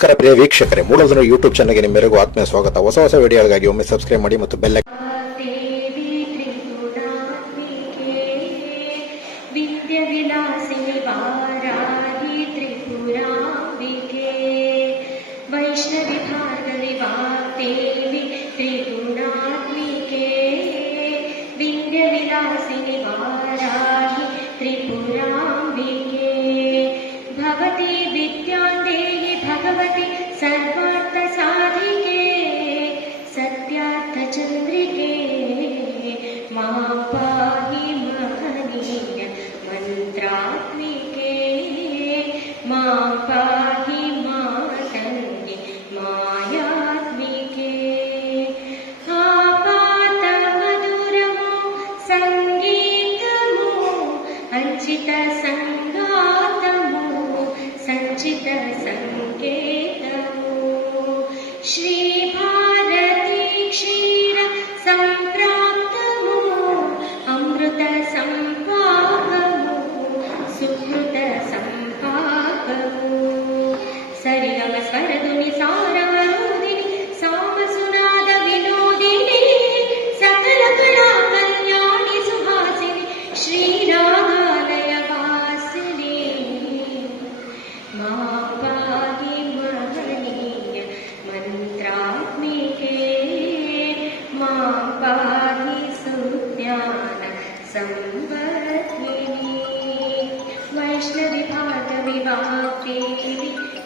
ಪ್ರಿಯ ವೀಕ್ಷಕರೇ, ಮೂಲದ ಯೂಟ್ಯೂಬ್ ಚಾನಲ್ಗೆ ನಿಮ್ಮೆಲ್ಲರಿಗೂ ಆತ್ಮೀಯ ಸ್ವಾಗತ. ಹೊಸ ಹೊಸ ವಿಡಿಯೋಗಳಿಗಾಗಿ ಒಮ್ಮೆ ಸಬ್ಸ್ಕ್ರೈಬ್ ಮಾಡಿ ಮತ್ತು ಬೆಲ್ वैष्णवी भार्गवी वाग्देवी त्रिगुणात्मिके विन्ध्यविलासिनि वाराहि त्रिपुराम्बिके भवती विद्यां देहि भगवति सर्वार्थसाधिके सत्यार्थचन्द्रिके मां पाहि महनीय मन्त्रात्मिके मां पाहि मायात्मिके आपातमधुरमो सङ्गीतमो अञ्चित सङ्गातमो सञ्चित सङ्केतमो श्रीभारती क्षीर सम्प्राप्तमो अमृत सम्पाकमो सुकृत सम्पाकमो सरिगम स्वरधुनि सारवरोधिनि सामसुनाद विनोदिनि सकल कला कल्याणि सुहासिनि श्रीरागालय वासिनि मां पाहि महनीय मन्त्रात्मिके मां पाहि सुज्ञान संवर्धिनि वैष्णवी भार्गवी वाग्देवी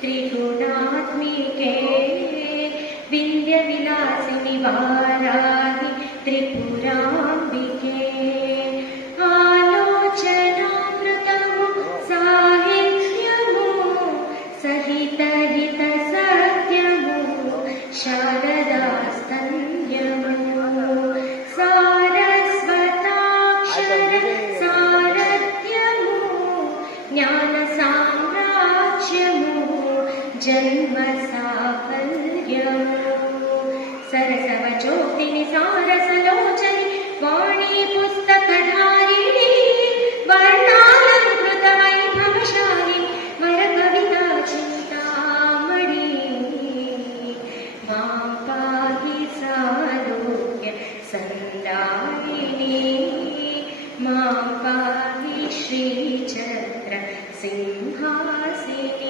त्रिगुणात्मिके विन्ध्यविलासिनि वाराहि त्रिपुराम्बिके आलोचनामृतमो साहित्यमो सहितहितसत्यमो शारदास्तन्यमो सारस्वताक्षर सारथ्यमो ज्ञानसाम्राज्यमो जन्म साफल्यमो सरसवचोक्तिनि सारसलोचनि वाणी पुस्तकधारिणि वर्णालङ्कृत वैभवशालिनि वरकविता चिन्तामणि मां पाहि सालोक्य सन्दायिनी मां पाहि श्रीचक्र सिंहासिनी